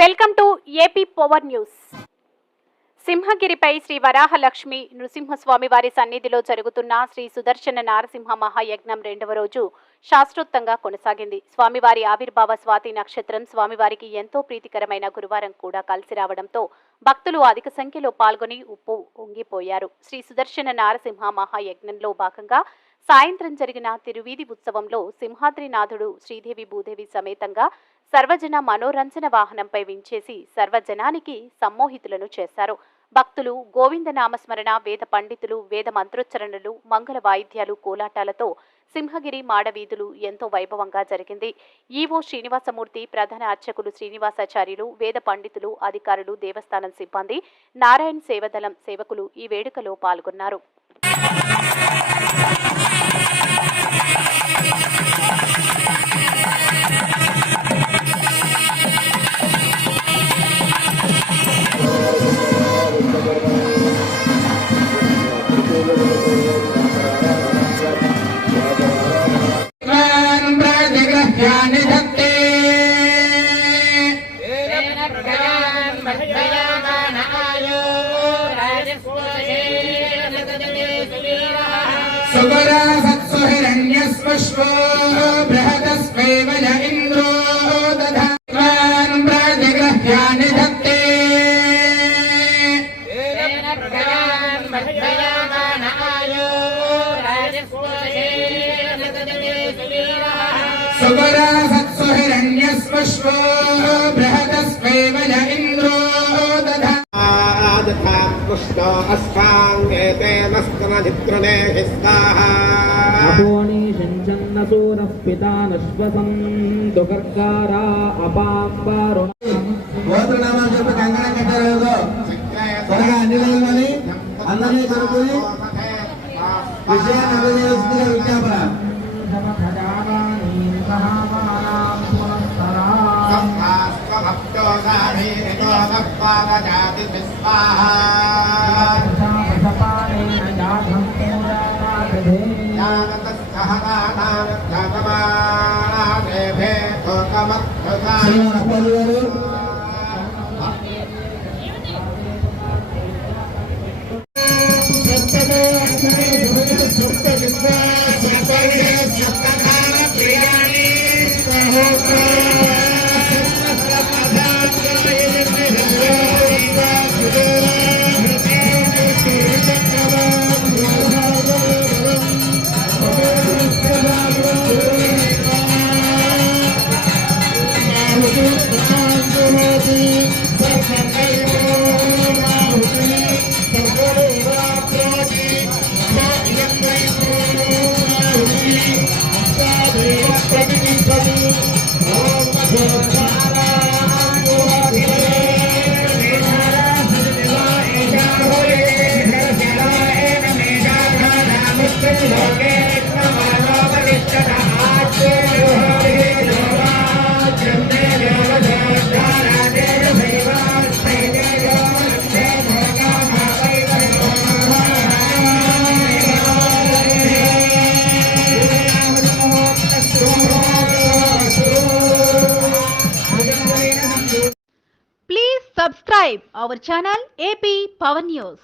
Welcome to AP power news. సింహగిరిపై శ్రీ వరాహలక్ష్మి నృసింహస్వామి వారి సన్నిధిలో జరుగుతున్న శ్రీ సుదర్శన నారసింహ మహాయజ్ఞం 2వ రోజు శాస్త్రోక్తంగా కొనసాగింది. స్వామివారి ఆవిర్భావ స్వాతి నక్షత్రం స్వామివారికి ఎంతో ప్రీతికరమైన గురువారం కూడా కలిసి రావడంతో భక్తులు అధిక సంఖ్యలో పాల్గొని ఉప్పొంగిపోయారు. శ్రీ సుదర్శన నారసింహ మహాయజ్ఞంలో భాగంగా సాయంత్రం జరిగిన తిరువీధి ఉత్సవంలో సింహాద్రినాథుడు శ్రీదేవి భూదేవి సమేతంగా సర్వజన మనోరంజన వాహనంపై వించేసి సర్వజనానికి సమ్మోహితులను చేశారు. భక్తులు గోవింద నామస్మరణ, వేద పండితులు, వేద మంత్రోచ్చరణలు, మంగళ వాయిద్యాలు, కోలాటాలతో సింహగిరి మాడవీధులు ఎంతో వైభవంగా జరిగింది. ఈవో శ్రీనివాసమూర్తి, ప్రధాన అర్చకులు శ్రీనివాసాచార్యులు, వేద పండితులు, అధికారులు, దేవస్థానం సిబ్బంది, నారాయణ సేవదళం సేవకులు ఈ వేడుకలో పాల్గొన్నారు. सुवरासत्सुहिरण्यस्पश्वो बृहतस्वैव य इन्द्रो दधान् प्राजगृह्यानि धत्ते सुवरासत्सुहिरण्यस्पश्वो बृहतस्वैव य इन्द्रो कृष्णो अस्माङ्गेते नस्तनधिकृणे हिस्ताः अपोनि शिञ्चन्नसूरः पिता नश्वसन् दुर्गारा अपाम्बारो గోత్రనామాలు చెప్పి కంకణం కట్టారు. త్వరగా అన్ని రోజులని అందరినీ కనుక్కొని విషయాన్ని అందజేయాల్సిందిగా విజ్ఞాపన. Please subscribe our channel AP Power News.